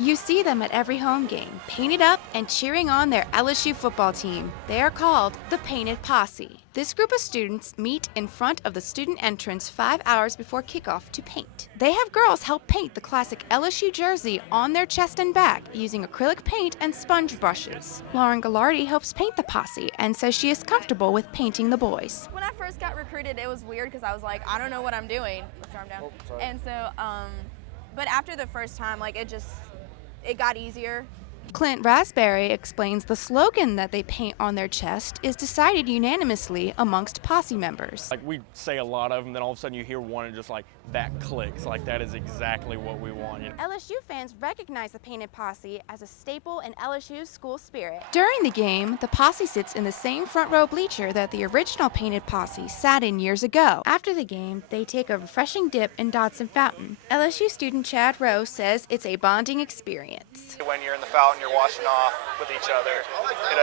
You see them at every home game, painted up and cheering on their LSU football team. They are called the Painted Posse. This group of students meet in front of the student entrance 5 hours before kickoff to paint. They have girls help paint the classic LSU jersey on their chest and back using acrylic paint and sponge brushes. Lauren Gallardi helps paint the posse and says she is comfortable with painting the boys. When I first got recruited, it was weird because I was like, I don't know what I'm doing. Lift your arm down. And so, but after the first time, like it got easier. Clint Raspberry explains the slogan that they paint on their chest is decided unanimously amongst posse members. Like we say a lot of them, then all of a sudden you hear one and just like that clicks. Like that is exactly what we want. LSU fans recognize the Painted Posse as a staple in LSU's school spirit. During the game, the posse sits in the same front row bleacher that the original Painted Posse sat in years ago. After the game, they take a refreshing dip in Dodson Fountain. LSU student Chad Rowe says it's a bonding experience. When you're in the fountain, you're washing off with each other.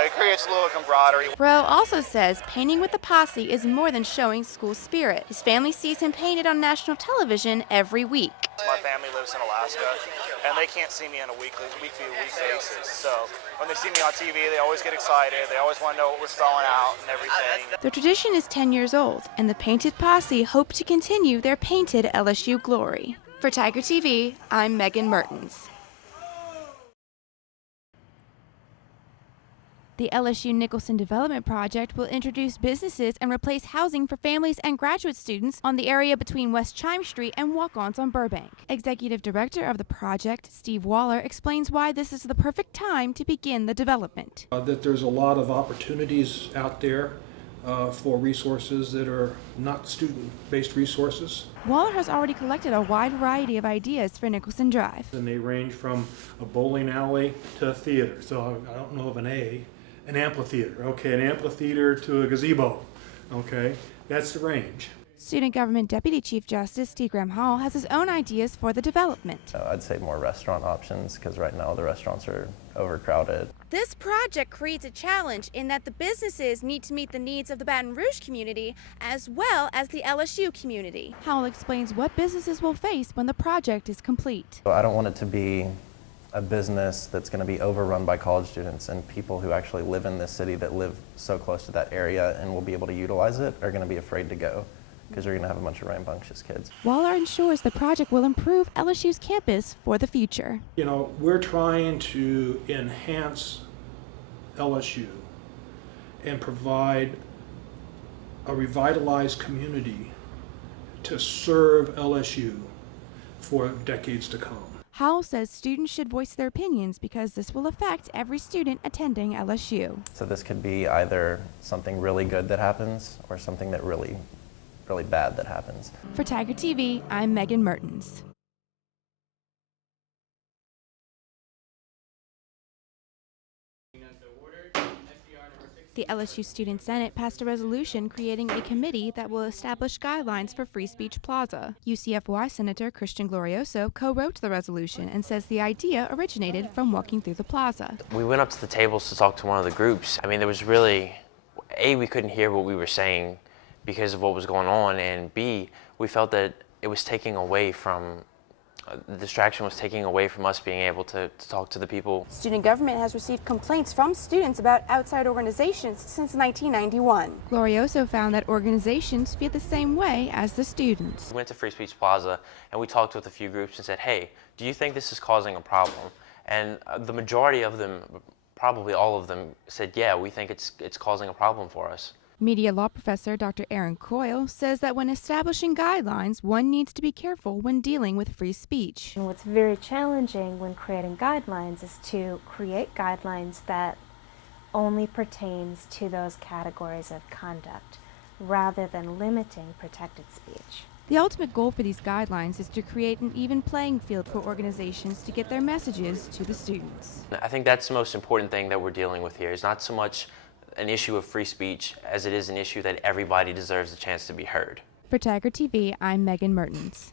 It creates a little camaraderie. Rowe also says painting with the posse is more than showing school spirit. His family sees him painted on national television every week. My family lives in Alaska, and they can't see me on a weekly basis. So when they see me on TV, they always get excited. They always want to know what we're spelling out and everything. The tradition is 10 years old, and the Painted Posse hope to continue their painted LSU glory. For Tiger TV, I'm Meghann Mehrtens. The LSU Nicholson Development Project will introduce businesses and replace housing for families and graduate students on the area between West Chime Street and Walk-Ons on Burbank. Executive Director of the project, Steve Waller, explains why this is the perfect time to begin the development. That there's a lot of opportunities out there for resources that are not student-based resources. Waller has already collected a wide variety of ideas for Nicholson Drive. And they range from a bowling alley to a theater. So I don't know of an amphitheater. Okay, an amphitheater to a gazebo. Okay, that's the range. Student Government Deputy Chief Justice Steve Graham Hall has his own ideas for the development. I'd say more restaurant options because right now the restaurants are overcrowded. This project creates a challenge in that the businesses need to meet the needs of the Baton Rouge community as well as the LSU community. Howell explains what businesses will face when the project is complete. So I don't want it to be a business that's going to be overrun by college students, and people who actually live in this city that live so close to that area and will be able to utilize it are going to be afraid to go because you're going to have a bunch of rambunctious kids. Waller ensures the project will improve LSU's campus for the future. You know, we're trying to enhance LSU and provide a revitalized community to serve LSU for decades to come. Howell says students should voice their opinions because this will affect every student attending LSU. So this could be either something really good that happens or something that really bad that happens. For Tiger TV, I'm Meghann Mehrtens. The LSU Student Senate passed a resolution creating a committee that will establish guidelines for Free Speech Plaza. UCFY Senator Christian Glorioso co-wrote the resolution and says the idea originated from walking through the plaza. We went up to the tables to talk to one of the groups. I mean, there was really, A, we couldn't hear what we were saying because of what was going on, and B, we felt that it was taking away from the distraction was taking away from us being able to talk to the people. Student government has received complaints from students about outside organizations since 1991. Glorioso found that organizations feel the same way as the students. We went to Free Speech Plaza and we talked with a few groups and said, hey, do you think this is causing a problem? And the majority of them, probably all of them, said, yeah, we think it's causing a problem for us. Media law professor Dr. Aaron Coyle says that when establishing guidelines, one needs to be careful when dealing with free speech. And what's very challenging when creating guidelines is to create guidelines that only pertains to those categories of conduct, rather than limiting protected speech. The ultimate goal for these guidelines is to create an even playing field for organizations to get their messages to the students. I think that's the most important thing that we're dealing with here, is not so much an issue of free speech as it is an issue that everybody deserves a chance to be heard. For Tiger TV, I'm Meghann Mehrtens.